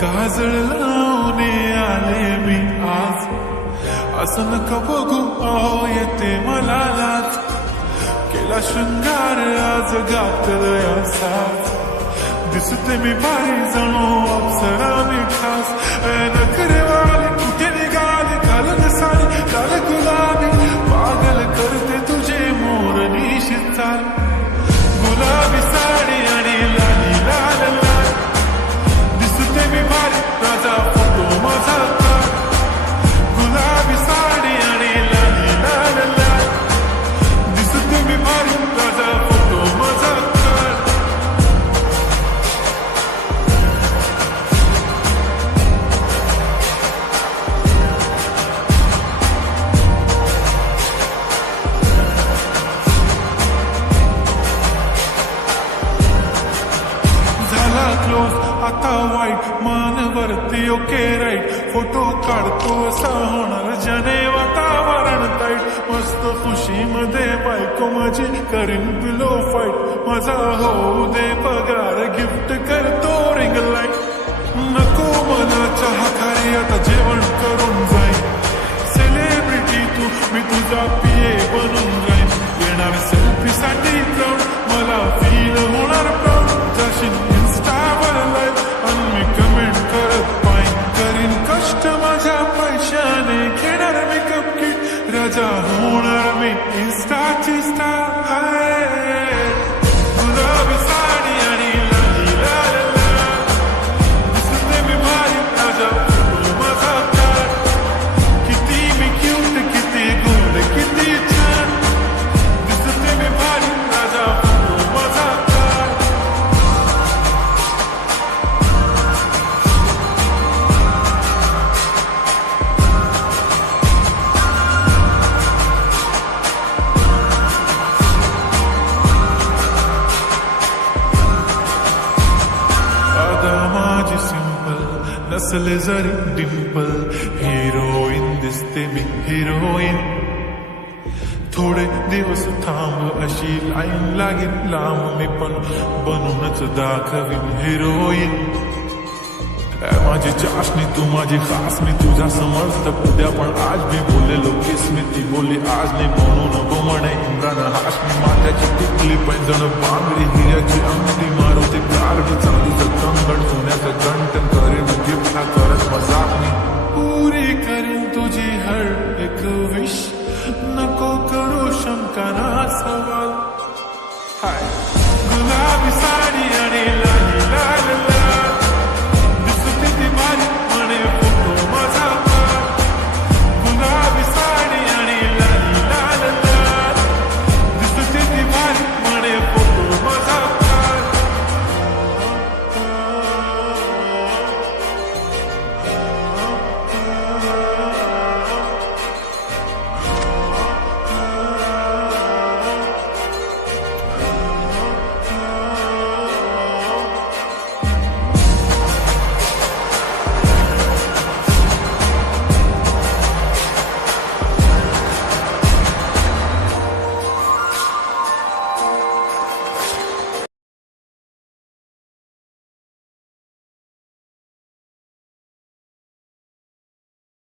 काजळ लावून आले मी आज, असं नका बघू अहो येते मला लाज. केला शृंगार आज घातलंय साज, दिसते मी भारी जणू अप्सरा मी खास. नखरेवाली कुठे निघाली घालून साडी लाल गुलाबी, पागल करते तुझे मोर निशित चाल. गुलाबी साडी आणि लाली लाल लाल, दिसते मी भारी राजा फोटो माझा काढ. गुलाबी साडी आणि लाली लाल लाल, दिसते मी भारी राजा फोटो माझा काढ. झाला क्लोज आता वाईट, मान वरती ओके राईट. फोटो काढतो असा होणार जने वातावरण ताईट. मस्त खुशीमध्ये बायको माझी करीन पिलो फाईट. माझा होऊ दे पगार गिफ्ट करतो रिंग लाईट. नको मला चहा खारी आता जेवण करून जाईन. सेलिब्रिटी तू मी तुझा पिये बनून जाईन. येणार सेल्फी साठी क्राऊड मला फील होणार प्राऊड. जाशील इन्स्टावर लाईव्ह आणि मी कमेंट करत पाईन. करीन कष्ट माझ्या पैशाने घेणार मी कपकिट. राजा होणार मी इन्स्टाची स्टार. गुलाबी साडी आणि लाली लाल लाल, दिसते मी भारी राजा फोटो माझा काढ. किती मी क्यूट किती गोड किती छान, दिसते मी भारी राजा फोटो माझा काढ. अदा माझी सिंपल नसले जरी डिंपल, हिरोईन दिसते मी हिरोईन. थोडे दिवस थांब अशी लाईन लागेल लांब, मी पण बनूनच दाखवीन हिरोईन. माझी चाशनी तू माझी खास, मी तुझा समर्थ उद्या पण आज मी बोललेलो किस मी. ती बोलली आज नाही म्हणून नको म्हणे इम्रान हाशमी. माथ्याची टिकली पैंजण बांगडी हिऱ्याची अंगठी, मारुती कार मी चांदीचं कंगण सोन्याचं गंटन. करीन गिफ्ट हा करत मजाक मी, पुरी करीन तुझी हर एक विश. नको करू शंका ना सवाल. हाय